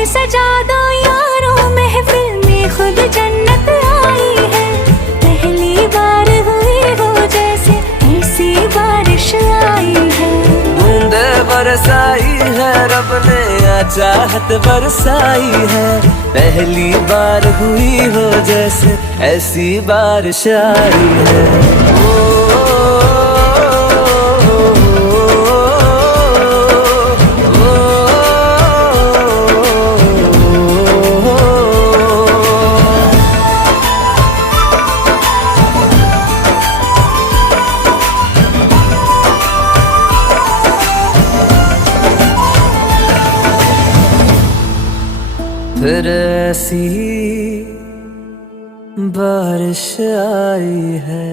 फिर सजा दो यारों महफिल में खुद जन्नत आई है। पहली बार हुई हो जैसे ऐसी बारिश आई है। बूंदे बरसाई है रब ने, चाहत बरसाई है। पहली बार हुई हो जैसे ऐसी बारिश आई है। फिर ऐसी बारिश आई है।